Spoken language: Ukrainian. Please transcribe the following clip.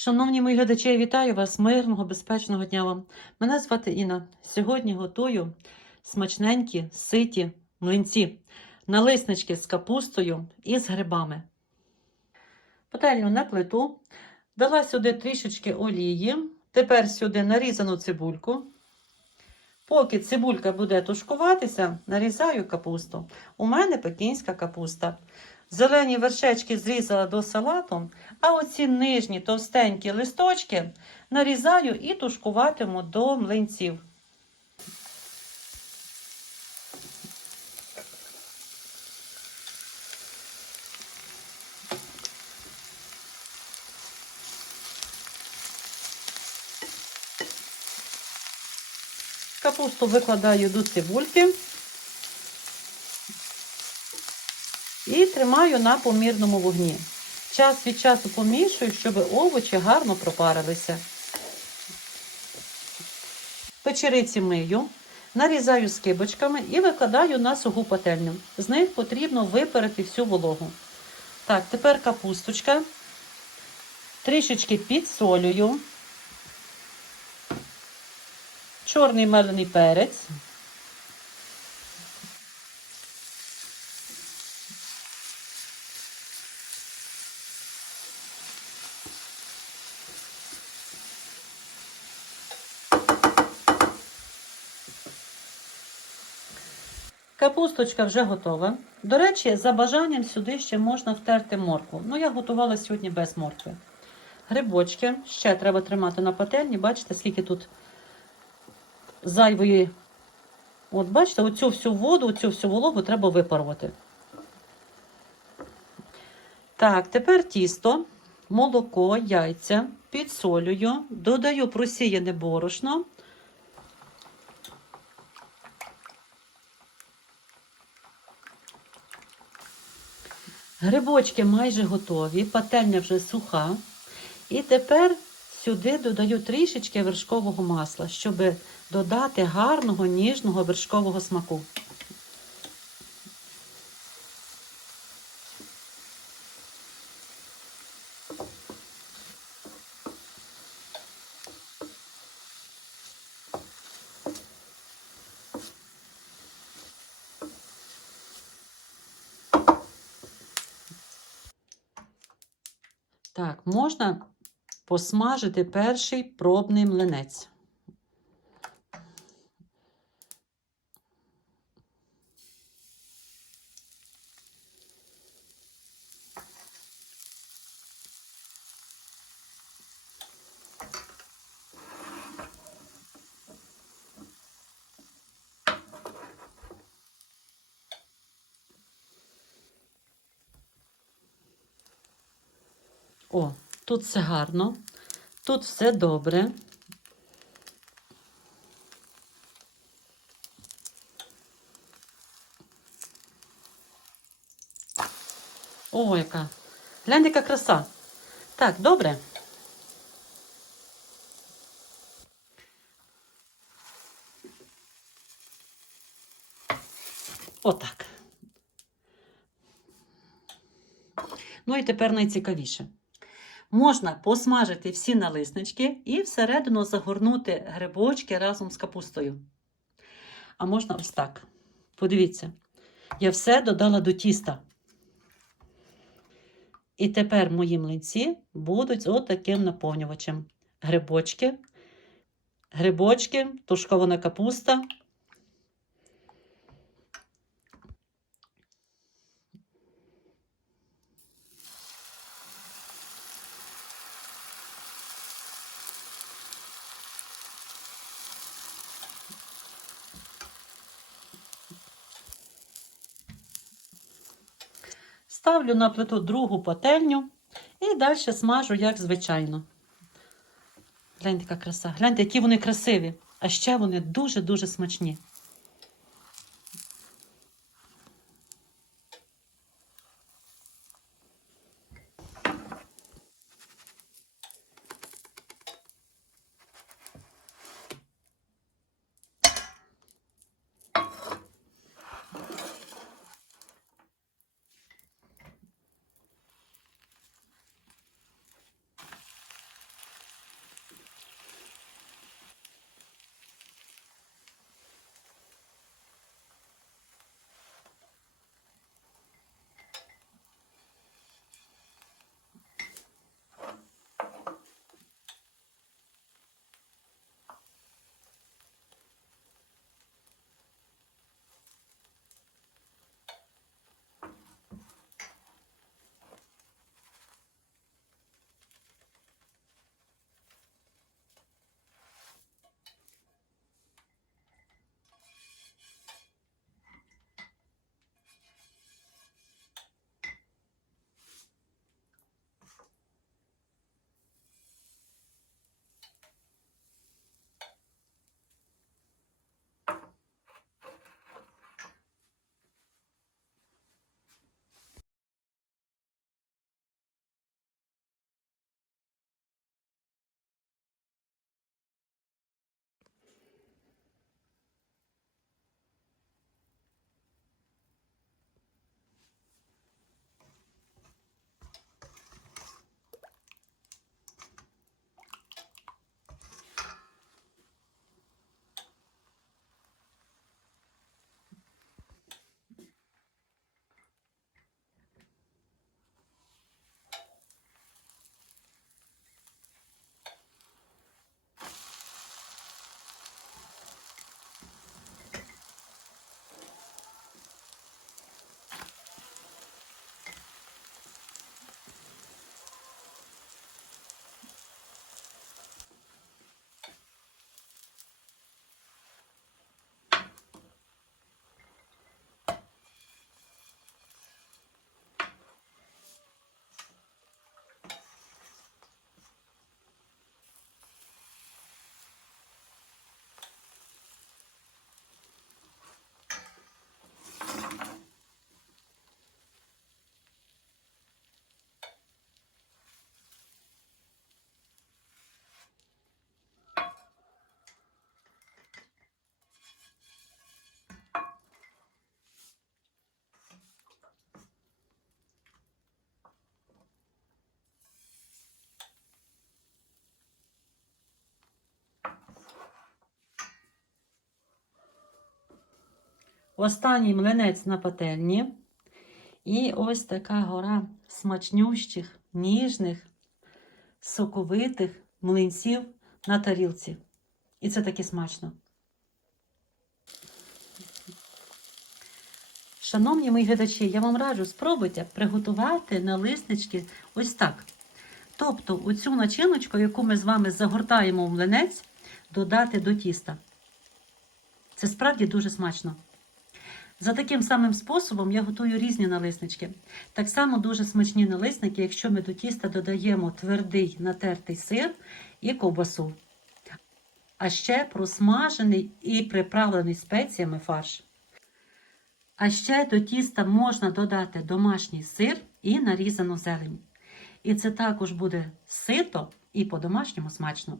Шановні мої глядачі, вітаю вас, мирного, безпечного дня вам. Мене звати Інна. Сьогодні готую смачненькі, ситі млинці, налиснички з капустою і з грибами. Пательню на плиту, дала сюди трішечки олії, тепер сюди нарізану цибульку. Поки цибулька буде тушкуватися, нарізаю капусту. У мене пекінська капуста. Зелені вершечки зрізала до салату, а оці нижні товстенькі листочки нарізаю і тушкуватиму до млинців. Капусту викладаю до цибульки і тримаю на помірному вогні. Час від часу помішую, щоб овочі гарно пропарилися. Печериці мию, нарізаю скибочками і викладаю на суху пательню. З них потрібно виперти всю вологу. Так, тепер капусточка. Трішечки підсолюю. Чорний мелений перець. Капусточка вже готова. До речі, за бажанням сюди ще можна втерти моркву. Ну, я готувала сьогодні без моркви. Грибочки ще треба тримати на пательні. Бачите, скільки тут зайвої. От бачите, оцю всю воду, оцю всю вологу треба випарувати. Так, тепер тісто, молоко, яйця, підсолюю, додаю просіяне борошно. Грибочки майже готові, пательня вже суха. І тепер сюди додаю трішечки вершкового масла, щоб додати гарного ніжного вершкового смаку. Так, можна посмажити перший пробний млинець. О, тут все гарно, тут все добре. О, яка. Гляньте, яка краса. Так, добре. Отак. Ну і тепер найцікавіше. Можна посмажити всі налиснички і всередину загорнути грибочки разом з капустою. А можна ось так. Подивіться, я все додала до тіста. І тепер мої млинці будуть з отаким наповнювачем. Грибочки, грибочки, тушкована капуста. Ставлю на плиту другу пательню і далі смажу, як звичайно. Гляньте, яка краса. Гляньте, які вони красиві. А ще вони дуже-дуже смачні. Останній млинець на пательні. І ось така гора смачнющих, ніжних, соковитих млинців на тарілці. І це таки смачно. Шановні мої глядачі, я вам раджу, спробуйте приготувати налиснички ось так. Тобто, оцю начиночку, яку ми з вами загортаємо в млинець, додати до тіста. Це справді дуже смачно. За таким самим способом я готую різні налиснички. Так само дуже смачні налисники, якщо ми до тіста додаємо твердий натертий сир і ковбасу. А ще просмажений і приправлений спеціями фарш. А ще до тіста можна додати домашній сир і нарізану зелень. І це також буде сито і по-домашньому смачно.